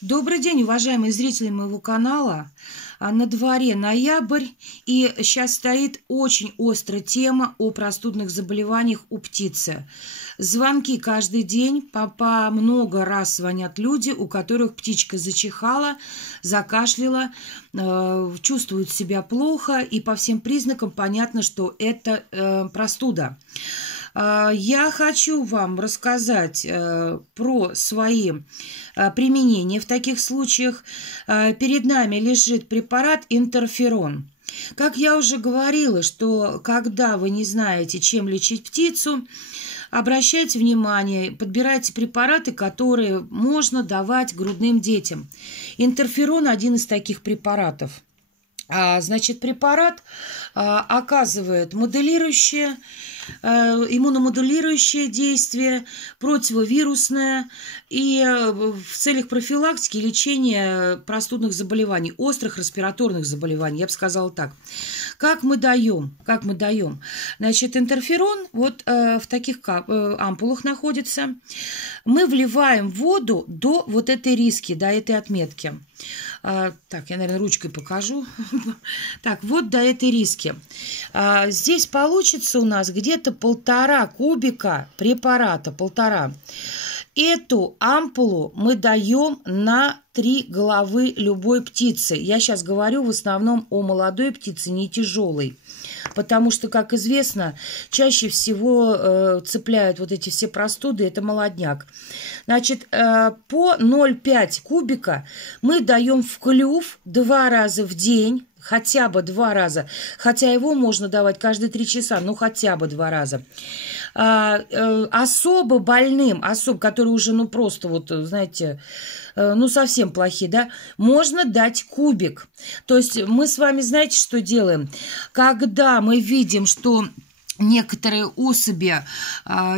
Добрый день, уважаемые зрители моего канала. На дворе ноябрь, и сейчас стоит очень острая тема о простудных заболеваниях у птицы. Звонки каждый день, по много раз звонят люди, у которых птичка зачихала, закашляла, чувствуют себя плохо, и по всем признакам понятно, что это простуда. Я хочу вам рассказать про свои применения в таких случаях. Перед нами лежит препарат интерферон. Как я уже говорила, что когда вы не знаете, чем лечить птицу, обращайте внимание, подбирайте препараты, которые можно давать грудным детям. Интерферон – один из таких препаратов. Значит, препарат оказывает иммуномодулирующее действие, противовирусное и в целях профилактики и лечения простудных заболеваний, острых респираторных заболеваний, я бы сказала так. Как мы даем? Значит, интерферон вот в таких ампулах находится. Мы вливаем воду до вот этой риски, до этой отметки. Так, я, наверное, ручкой покажу. Так, вот до этой риски. Здесь получится у нас где-то 1,5 кубика препарата, 1,5. Эту ампулу мы даем на 3 головы любой птицы. Я сейчас говорю в основном о молодой птице, не тяжелой. Потому что, как известно, чаще всего цепляют вот эти все простуды, это молодняк. Значит, по 0,5 кубика мы даем в клюв 2 раза в день, хотя бы 2 раза, хотя его можно давать каждые 3 часа, ну хотя бы 2 раза. Особо больным, которые уже, ну просто вот, знаете, ну совсем плохие, да, можно дать кубик. То есть мы с вами, знаете, что делаем? Когда мы видим, что некоторые особи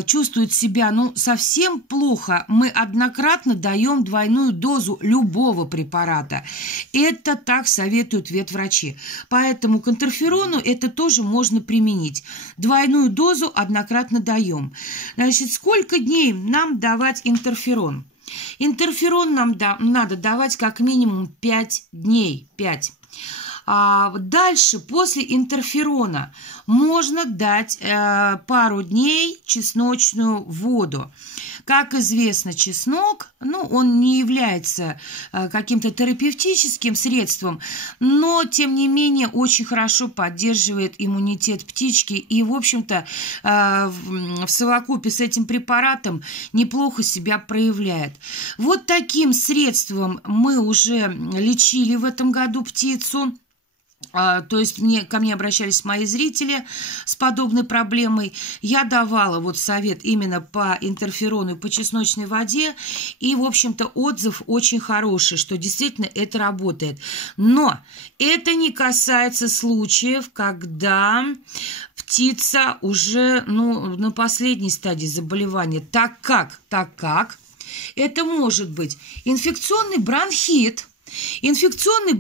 чувствуют себя, ну, совсем плохо, мы однократно даем двойную дозу любого препарата. Это так советуют ветврачи. Поэтому к интерферону это тоже можно применить. Двойную дозу однократно даем. Значит, сколько дней нам давать интерферон? Интерферон нам надо давать как минимум 5 дней. 5. Дальше, после интерферона, можно дать пару дней чесночную воду. Как известно, чеснок, ну, он не является каким-то терапевтическим средством, но, тем не менее, очень хорошо поддерживает иммунитет птички и, в общем-то, в совокупе с этим препаратом неплохо себя проявляет. Вот таким средством мы уже лечили в этом году птицу. То есть ко мне обращались мои зрители с подобной проблемой. Я давала вот совет именно по интерферону и по чесночной воде. И, в общем-то, отзыв очень хороший, что действительно это работает. Но это не касается случаев, когда птица уже на последней стадии заболевания. Так как это может быть инфекционный бронхит, инфекционный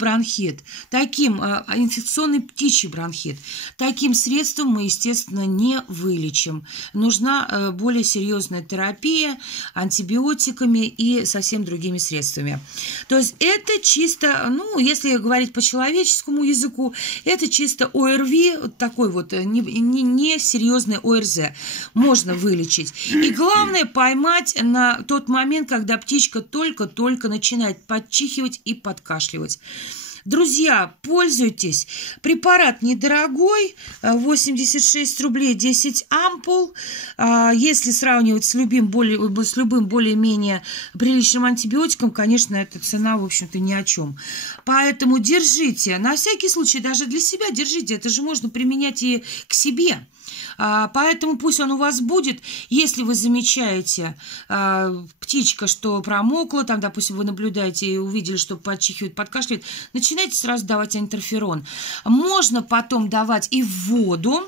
птичий бронхит, таким средством мы, естественно, не вылечим. Нужна более серьезная терапия антибиотиками и совсем другими средствами. То есть это чисто, если говорить по человеческому языку, это чисто ОРВИ, такой вот не серьезный ОРЗ. Можно вылечить. И главное поймать на тот момент, когда птичка только-только начинает подчихивать и подкашливать. Друзья, пользуйтесь. Препарат недорогой, 86 рублей 10 ампул. Если сравнивать с любым более-менее приличным антибиотиком, конечно, эта цена, в общем-то, ни о чем. Поэтому держите. На всякий случай, даже для себя держите. Это же можно применять и к себе. Поэтому пусть он у вас будет. Если вы замечаете, птичка, что промокла, там, допустим, вы наблюдаете и увидели, что подчихивает, подкашливает, начинайте сразу давать интерферон. Можно потом давать и в воду.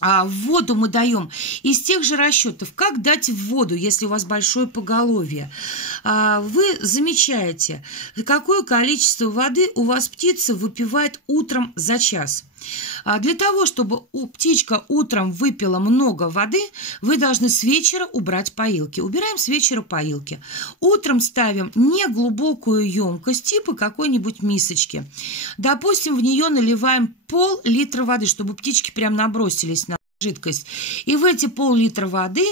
В воду мы даем из тех же расчетов, как дать в воду, если у вас большое поголовье. Вы замечаете, какое количество воды у вас птица выпивает утром за час. Для того, чтобы птичка утром выпила много воды, вы должны с вечера убрать поилки. Убираем с вечера поилки. Утром ставим неглубокую емкость, типа какой-нибудь мисочки. Допустим, в нее наливаем пол-литра воды, чтобы птички прям набросились на жидкость. И в эти пол-литра воды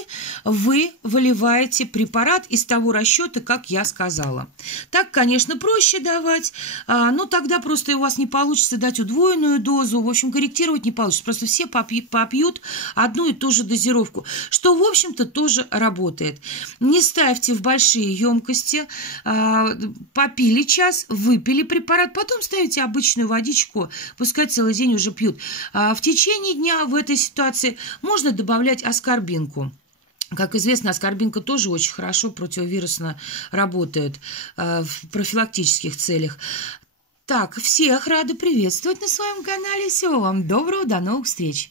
вы выливаете препарат из того расчета, как я сказала. Так, конечно, проще давать, но тогда просто у вас не получится дать удвоенную дозу. В общем, корректировать не получится. Просто все попьют одну и ту же дозировку, что, в общем-то, тоже работает. Не ставьте в большие емкости. Попили час, выпили препарат, потом ставите обычную водичку, пускай целый день уже пьют. В течение дня в этой ситуации можно добавлять аскорбинку. Как известно, аскорбинка тоже очень хорошо противовирусно работает в профилактических целях. Так, всех рада приветствовать на своем канале. Всего вам доброго, до новых встреч!